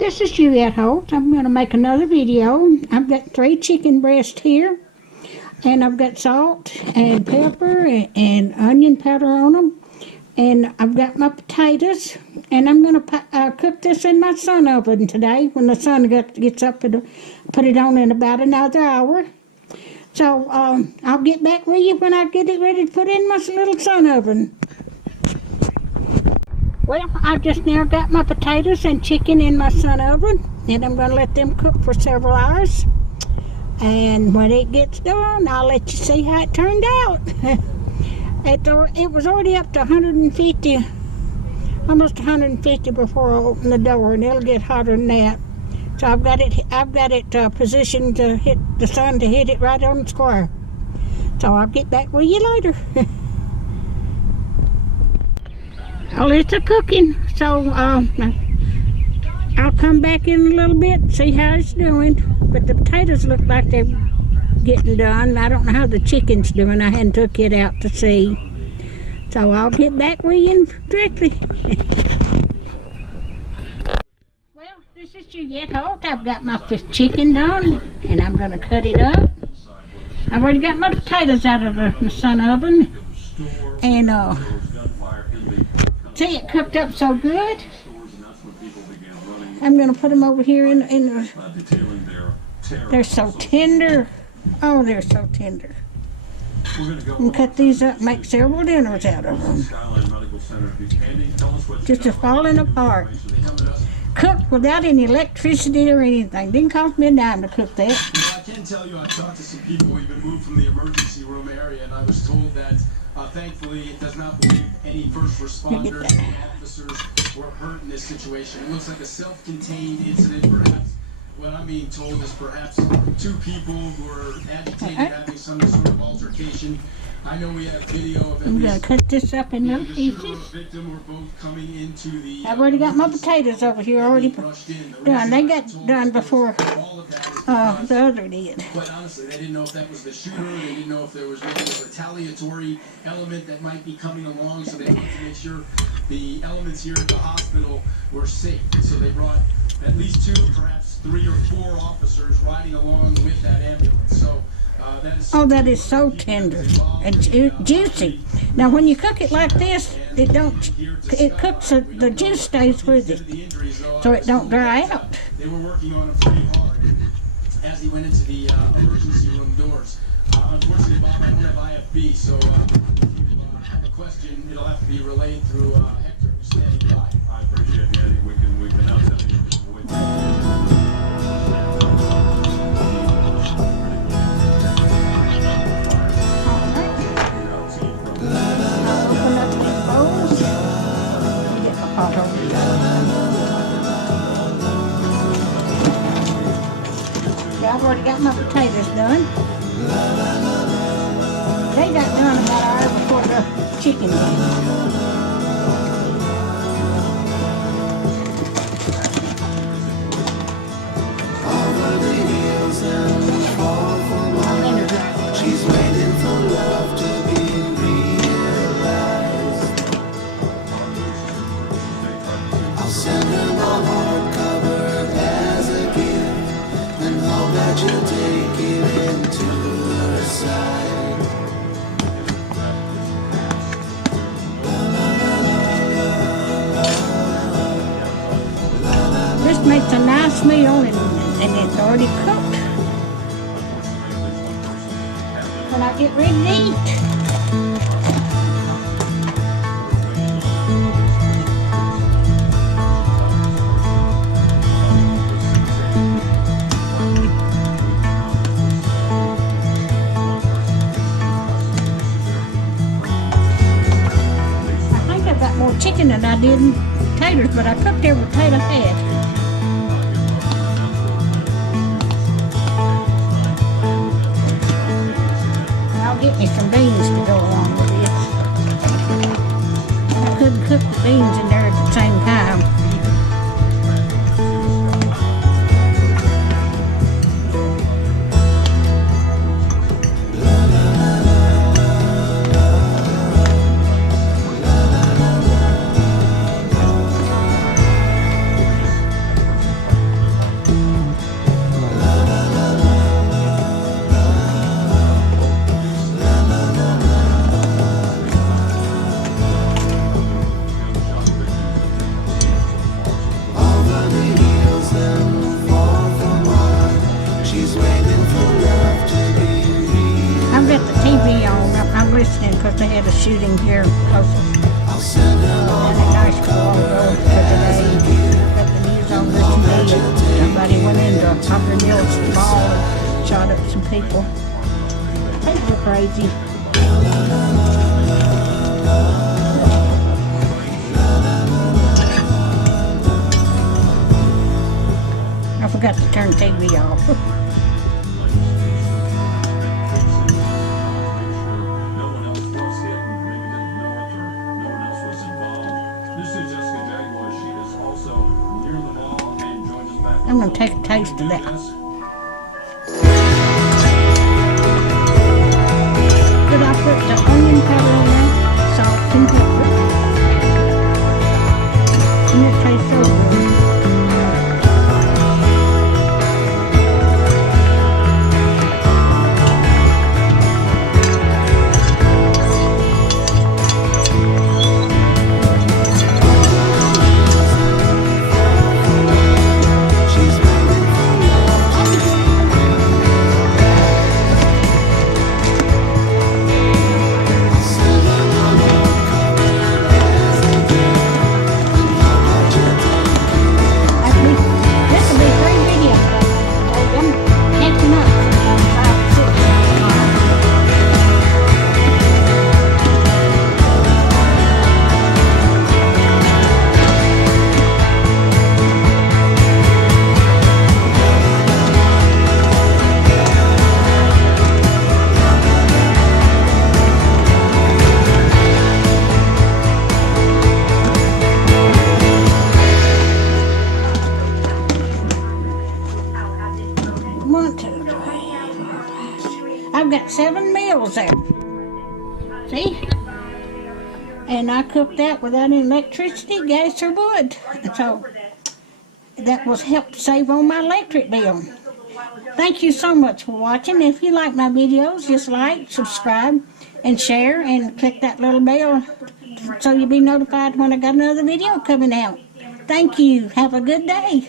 This is Juliet Holt. I'm going to make another video. I've got 3 chicken breasts here, and I've got salt and pepper and onion powder on them, and I've got my potatoes, and I'm going to cook this in my sun oven today. When the sun gets up, it'll put it on in about another hour. So I'll get back with you when I get it ready to put in my little sun oven. Well, I've just now got my potatoes and chicken in my sun oven, and I'm going to let them cook for several hours. And when it gets done, I'll let you see how it turned out. It was already up to 150, almost 150 before I opened the door, and it'll get hotter than that. So I've got it positioned to hit the sun, to hit it right on the square. So I'll get back with you later. Well, it's a cooking, so I'll come back in a little bit and see how it's doing. But the potatoes look like they're getting done. I don't know how the chicken's doing. I hadn't took it out to see. So I'll get back with you directly. Well, this is Juliet Holt. I've got my chicken done, and I'm going to cut it up. I've already got my potatoes out of the sun oven, and see, it cooked up so good. I'm going to put them over here in the... They're so tender. Oh, they're so tender. And cut these up, make several dinners out of them. Just a falling apart. Cooked without any electricity or anything. Didn't cost me a dime to cook that. I can tell you, I talked to some people who've been moved from the emergency room area, and I was told that thankfully it does not believe any first responders or officers were hurt in this situation. It looks like a self-contained incident, perhaps. What I'm being told is perhaps 2 people who were agitated, having some sort of altercation. I know we have video of I'm going to cut this up in little pieces. I've already got my potatoes over here already done. They got done before the other did. Quite honestly, they didn't know if that was the shooter. They didn't know if there was maybe a retaliatory element that might be coming along. So they wanted to make sure the elements here at the hospital were safe. So they brought at least 2, perhaps 3 or 4 officers riding along with that ambulance. So that is so tender and juicy. Now, when you cook it like this, it cooks, the juice stays with it, so it don't dry out. They were working on him pretty hard as he went into the emergency room doors. Unfortunately, Bob, I don't have IFB, so if you have a question, it'll have to be relayed through Hector, who's standing by. I appreciate it, Eddie. We can now send you. I've already got my potatoes done. They got done about an hour before the chicken did. She's waiting for love to be realized. I'll send her my heart covered as a gift, and hope that you'll take it into her side. This makes a nice meal, and it's already cooked. When I get ready to eat. I think I got more chicken than I did in potatoes, but I cooked every potato I had. Get me some beans to go along with it. I couldn't cook the beans in there at the same time. listening because they had a shooting here close I'll send him a down in Nashville today. Got the news on this day. Somebody went into Tucker Mills Mall and shot up some people. People are crazy. I forgot to turn TV off. No one else was hit, and maybe didn't know it, or no one else was involved. This is Jessica Jaguar. She is also near the mall and joins us back. I'm gonna take a taste of that. But I put the onion powder on there, salt and pepper. And it tastes so good. She's waiting for me. I'll send him a hard cover as a gift, and how about you take it? This will be 3 videos. I'm catching up. I'm 5 or 6 now. One, two, three. I've got 7 meals there. See? And I cooked that without any electricity, gas, or wood. So that was helped save on my electric bill. Thank you so much for watching. If you like my videos, just like, subscribe, and share, and click that little bell so you'll be notified when I got another video coming out. Thank you. Have a good day.